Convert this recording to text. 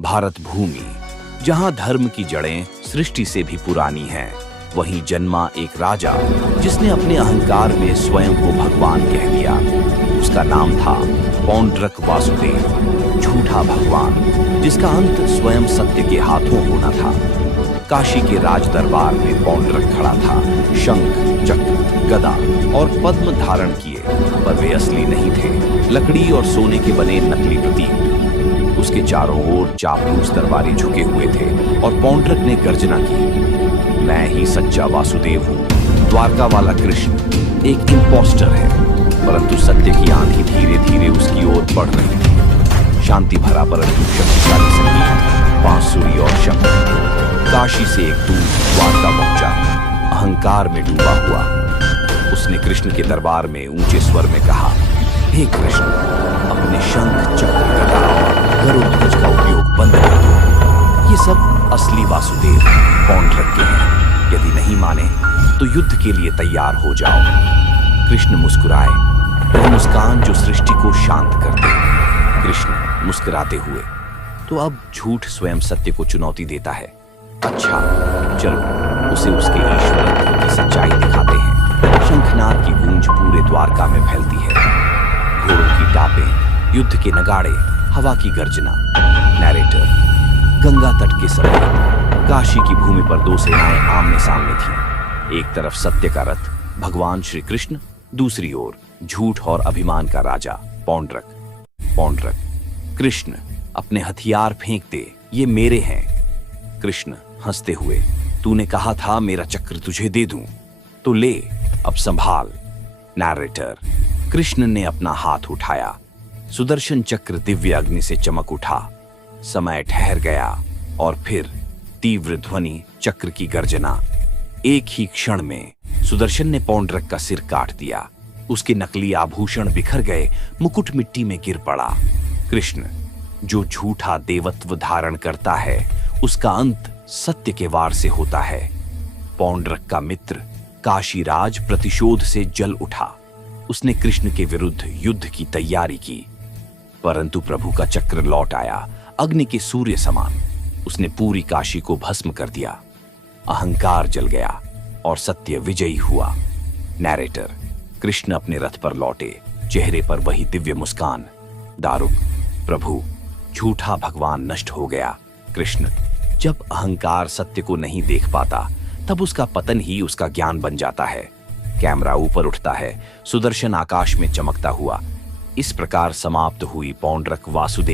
भारत भूमि, जहां धर्म की जड़ें सृष्टि से भी पुरानी हैं, वहीं जन्मा एक राजा जिसने अपने अहंकार में स्वयं को भगवान कह दिया। उसका नाम था पौंड्रक वासुदेव, झूठा भगवान जिसका अंत स्वयं सत्य के हाथों होना था। काशी के राज दरबार में पौंड्रक खड़ा था, शंख, चक्र, गदा और पद्म धारण किए, पर वे असली नहीं थे, लकड़ी और सोने के बने नकली प्रतीक। उसके चारों ओर चापलूस दरबारी झुके हुए थे और पौंड्रक ने गर्जना की, मैं ही सच्चा वासुदेव हूँ। द्वारका वाला कृष्ण एक इम्पोस्टर है। परंतु सत्य की आंधी धीरे धीरे उसकी ओर बढ़ रही थी। शांति भरा परंतु शक्तिशाली संगीत, बांसुरी और शंख। काशी से एक दूत द्वारका पहुंचा, अहंकार में डूबा हुआ। उसने कृष्ण के दरबार में ऊंचे स्वर में कहा, हे कृष्ण, अपने शंख, चक्र, गदा और गरुड़ ध्वज का उपयोग बंद कर दो। ये सब असली वासुदेव पौंड्रक के हैं। यदि नहीं माने तो युद्ध के लिए तैयार हो जाओ। कृष्ण मुस्कुराए, वह मुस्कान जो सृष्टि को शांत कर दे। कृष्ण मुस्कुराते हुए, तो अब झूठ स्वयं सत्य को चुनौती देता है। अच्छा, चलो उसे उसके ईश्वरत्व की सच्चाई दिखाते हैं। शंखनाद की गूंज पूरे द्वारका में फैलती है। घोड़ों की टापें, युद्ध के नगाड़े, हवा की गर्जना। नैरेटर, गंगा तट के समय काशी की भूमि पर दो सेनाएं आमने सामने थीं। एक तरफ सत्य का रथ भगवान श्री कृष्ण, दूसरी ओर झूठ और अभिमान का राजा पौंड्रक। पौंड्रक, कृष्ण अपने हथियार फेंक दे, ये मेरे हैं। कृष्ण हंसते हुए, तूने कहा था मेरा चक्र तुझे दे दूं, तो ले, अब संभाल। नैरेटर, कृष्ण ने अपना हाथ उठाया, सुदर्शन चक्र दिव्य अग्नि से चमक उठा। समय ठहर गया और फिर तीव्र ध्वनि, चक्र की गर्जना। एक ही क्षण में सुदर्शन ने पौंड्रक का सिर काट दिया। उसके नकली आभूषण बिखर गए, मुकुट मिट्टी में गिर पड़ा। कृष्ण, जो झूठा देवत्व धारण करता है, उसका अंत सत्य के वार से होता है। पौंड्रक का मित्र काशीराज प्रतिशोध से जल उठा। उसने कृष्ण के विरुद्ध युद्ध की तैयारी की, परंतु प्रभु का चक्र लौट आया, अग्नि के सूर्य समान। उसने पूरी काशी को भस्म कर दिया। अहंकार जल गया और सत्य विजयी हुआ। नैरेटर, कृष्ण अपने रथ पर लौटे, चेहरे पर वही दिव्य मुस्कान। दारुक, प्रभु, झूठा भगवान नष्ट हो गया। कृष्ण, जब अहंकार सत्य को नहीं देख पाता, तब उसका पतन ही उसका ज्ञान बन जाता है। कैमरा ऊपर उठता है, सुदर्शन आकाश में चमकता हुआ। इस प्रकार समाप्त हुई पौंड्रक वासुदेव